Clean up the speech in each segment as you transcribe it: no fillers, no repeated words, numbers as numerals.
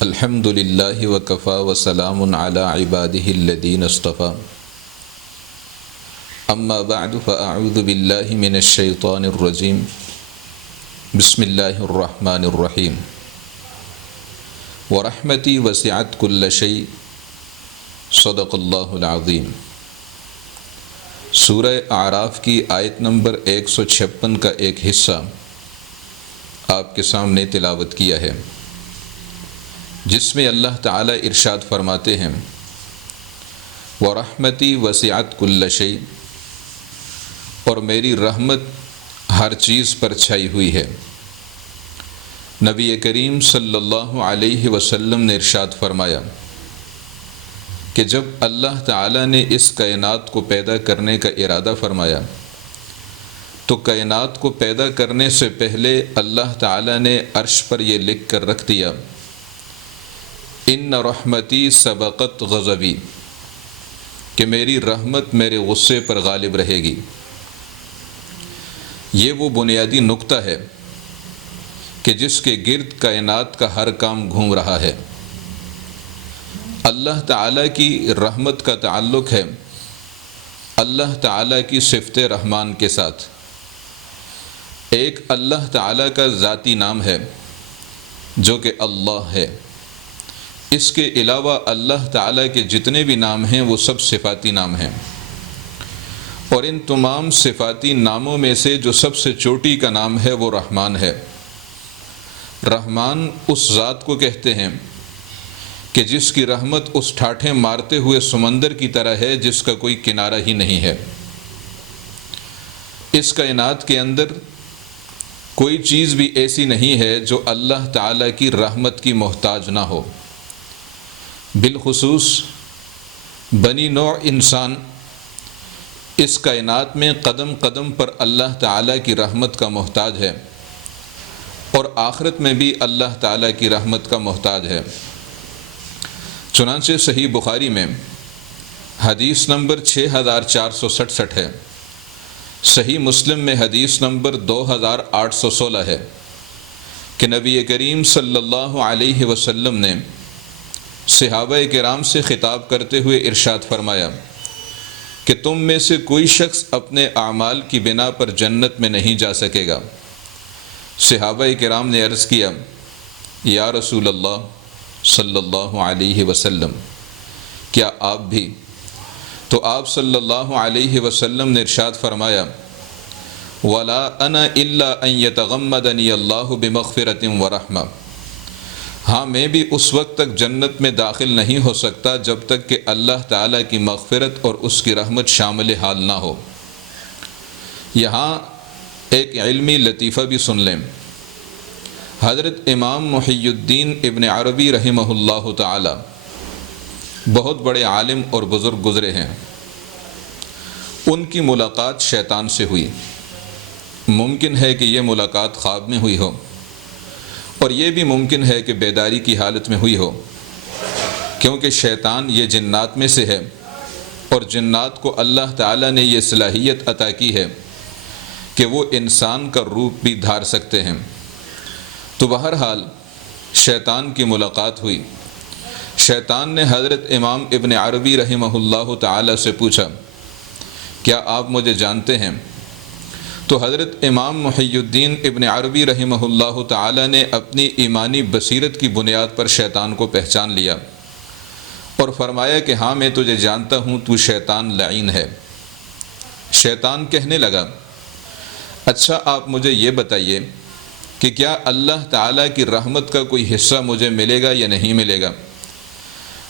الحمد للہ وکفا وسلام علی عباده الذین اصطفى اما بعد فاعوذ باللہ من الشیطان الرجیم بسم اللہ الرحمن الرحیم ورحمتی وسعت کل شیء صدق اللہ العظیم۔ سورہ اعراف کی آیت نمبر 156 کا ایک حصہ آپ کے سامنے تلاوت کیا ہے، جس میں اللہ تعالی ارشاد فرماتے ہیں وَرَحْمَتِي وَسِعَتْ كُلَّ شَيْءٍ، اور میری رحمت ہر چیز پر چھائی ہوئی ہے۔ نبی کریم صلی اللہ علیہ وسلم نے ارشاد فرمایا کہ جب اللہ تعالی نے اس کائنات کو پیدا کرنے کا ارادہ فرمایا تو کائنات کو پیدا کرنے سے پہلے اللہ تعالی نے عرش پر یہ لکھ کر رکھ دیا ان رحمتی سبقت غضبی، کہ میری رحمت میرے غصے پر غالب رہے گی۔ یہ وہ بنیادی نقطہ ہے کہ جس کے گرد کائنات کا ہر کام گھوم رہا ہے۔ اللہ تعالیٰ کی رحمت کا تعلق ہے اللہ تعالیٰ کی صفت رحمان کے ساتھ۔ ایک اللہ تعالیٰ کا ذاتی نام ہے جو کہ اللہ ہے۔ اس کے علاوہ اللہ تعالیٰ کے جتنے بھی نام ہیں وہ سب صفاتی نام ہیں، اور ان تمام صفاتی ناموں میں سے جو سب سے چوٹی کا نام ہے وہ رحمان ہے۔ رحمان اس ذات کو کہتے ہیں کہ جس کی رحمت اس ٹھاٹھیں مارتے ہوئے سمندر کی طرح ہے جس کا کوئی کنارہ ہی نہیں ہے۔ اس کائنات کے اندر کوئی چیز بھی ایسی نہیں ہے جو اللہ تعالیٰ کی رحمت کی محتاج نہ ہو۔ بالخصوص بنی نوع انسان اس کائنات میں قدم قدم پر اللہ تعالیٰ کی رحمت کا محتاج ہے، اور آخرت میں بھی اللہ تعالیٰ کی رحمت کا محتاج ہے۔ چنانچہ صحیح بخاری میں حدیث نمبر 6467 ہے، صحیح مسلم میں حدیث نمبر 2816 ہے کہ نبی کریم صلی اللہ علیہ وسلم نے صحابہ کرام سے خطاب کرتے ہوئے ارشاد فرمایا کہ تم میں سے کوئی شخص اپنے اعمال کی بنا پر جنت میں نہیں جا سکے گا۔ صحابہ کرام نے عرض کیا یا رسول اللہ صلی اللہ علیہ وسلم، کیا آپ بھی؟ تو آپ صلی اللہ علیہ وسلم نے ارشاد فرمایا وَلَا أَنَا إِلَّا أَن يَتَغَمَّدَنِيَ اللَّهُ بِمَغْفِرَةٍ وَرَحْمَةٍ، ہاں میں بھی اس وقت تک جنت میں داخل نہیں ہو سکتا جب تک کہ اللہ تعالیٰ کی مغفرت اور اس کی رحمت شامل حال نہ ہو۔ یہاں ایک علمی لطیفہ بھی سن لیں۔ حضرت امام محی الدین ابن عربی رحمہ اللہ تعالی بہت بڑے عالم اور بزرگ گزرے ہیں۔ ان کی ملاقات شیطان سے ہوئی۔ ممکن ہے کہ یہ ملاقات خواب میں ہوئی ہو، اور یہ بھی ممکن ہے کہ بیداری کی حالت میں ہوئی ہو، کیونکہ شیطان یہ جنات میں سے ہے، اور جنات کو اللہ تعالیٰ نے یہ صلاحیت عطا کی ہے کہ وہ انسان کا روپ بھی دھار سکتے ہیں۔ تو بہرحال شیطان کی ملاقات ہوئی۔ شیطان نے حضرت امام ابن عربی رحمہ اللہ تعالی سے پوچھا کیا آپ مجھے جانتے ہیں؟ تو حضرت امام محی الدین ابن عربی رحمہ اللہ تعالی نے اپنی ایمانی بصیرت کی بنیاد پر شیطان کو پہچان لیا اور فرمایا کہ ہاں میں تجھے جانتا ہوں، تو شیطان لعین ہے۔ شیطان کہنے لگا اچھا آپ مجھے یہ بتائیے کہ کیا اللہ تعالیٰ کی رحمت کا کوئی حصہ مجھے ملے گا یا نہیں ملے گا؟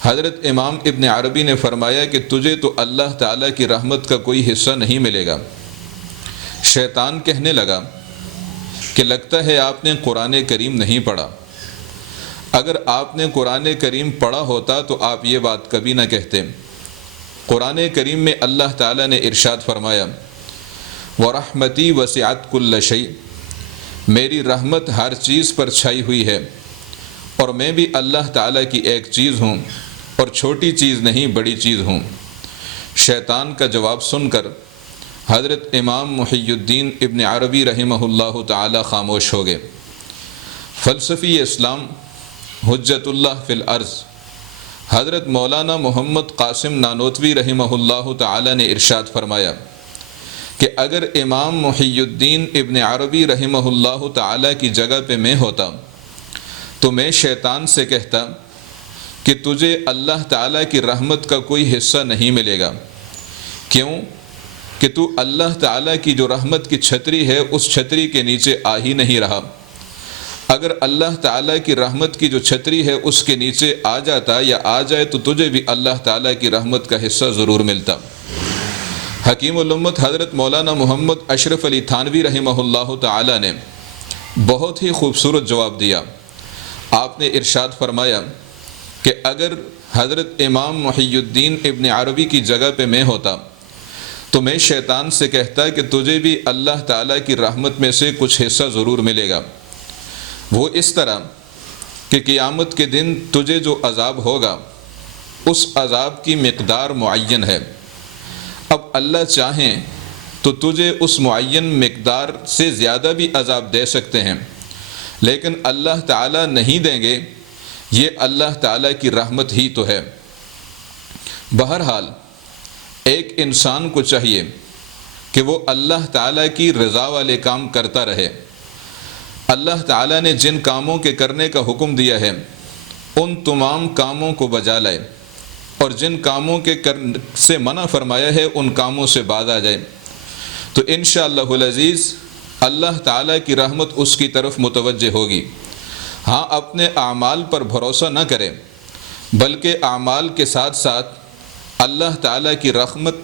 حضرت امام ابن عربی نے فرمایا کہ تجھے تو اللہ تعالیٰ کی رحمت کا کوئی حصہ نہیں ملے گا۔ شیطان کہنے لگا کہ لگتا ہے آپ نے قرآن کریم نہیں پڑھا۔ اگر آپ نے قرآن کریم پڑھا ہوتا تو آپ یہ بات کبھی نہ کہتے۔ قرآن کریم میں اللہ تعالیٰ نے ارشاد فرمایا وَرَحْمَتِي وَسِعَتْ كُلَّ شَيْءٍ، میری رحمت ہر چیز پر چھائی ہوئی ہے، اور میں بھی اللہ تعالیٰ کی ایک چیز ہوں، اور چھوٹی چیز نہیں بڑی چیز ہوں۔ شیطان کا جواب سن کر حضرت امام محی الدین ابن عربی رحمہ اللہ تعالی خاموش ہو گئے۔ فلسفی اسلام حجت اللہ فی الارض حضرت مولانا محمد قاسم نانوتوی رحمہ اللہ تعالی نے ارشاد فرمایا کہ اگر امام محی الدین ابن عربی رحمہ اللہ تعالی کی جگہ پہ میں ہوتا تو میں شیطان سے کہتا کہ تجھے اللہ تعالیٰ کی رحمت کا کوئی حصہ نہیں ملے گا، کیوں کہ تو اللہ تعالیٰ کی جو رحمت کی چھتری ہے اس چھتری کے نیچے آ ہی نہیں رہا۔ اگر اللہ تعالیٰ کی رحمت کی جو چھتری ہے اس کے نیچے آ جاتا یا آ جائے تو تجھے بھی اللہ تعالیٰ کی رحمت کا حصہ ضرور ملتا۔ حکیم الامت حضرت مولانا محمد اشرف علی تھانوی رحمہ اللہ تعالیٰ نے بہت ہی خوبصورت جواب دیا۔ آپ نے ارشاد فرمایا کہ اگر حضرت امام محی الدین ابن عربی کی جگہ پہ میں ہوتا تو میں شیطان سے کہتا کہ تجھے بھی اللہ تعالیٰ کی رحمت میں سے کچھ حصہ ضرور ملے گا، وہ اس طرح کہ قیامت کے دن تجھے جو عذاب ہوگا اس عذاب کی مقدار معین ہے۔ اب اللہ چاہیں تو تجھے اس معین مقدار سے زیادہ بھی عذاب دے سکتے ہیں، لیکن اللہ تعالیٰ نہیں دیں گے، یہ اللہ تعالیٰ کی رحمت ہی تو ہے۔ بہرحال ایک انسان کو چاہیے کہ وہ اللہ تعالیٰ کی رضا والے کام کرتا رہے۔ اللہ تعالیٰ نے جن کاموں کے کرنے کا حکم دیا ہے ان تمام کاموں کو بجا لائے، اور جن کاموں کے سے منع فرمایا ہے ان کاموں سے باز آ جائے، تو انشاءاللہ العزیز اللہ تعالیٰ کی رحمت اس کی طرف متوجہ ہوگی۔ ہاں، اپنے اعمال پر بھروسہ نہ کرے بلکہ اعمال کے ساتھ ساتھ اللہ تعالیٰ کی رحمت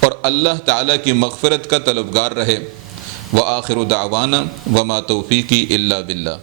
اور اللہ تعالیٰ کی مغفرت کا طلبگار رہے۔ وآخر دعوانا وما توفیقی الا باللہ۔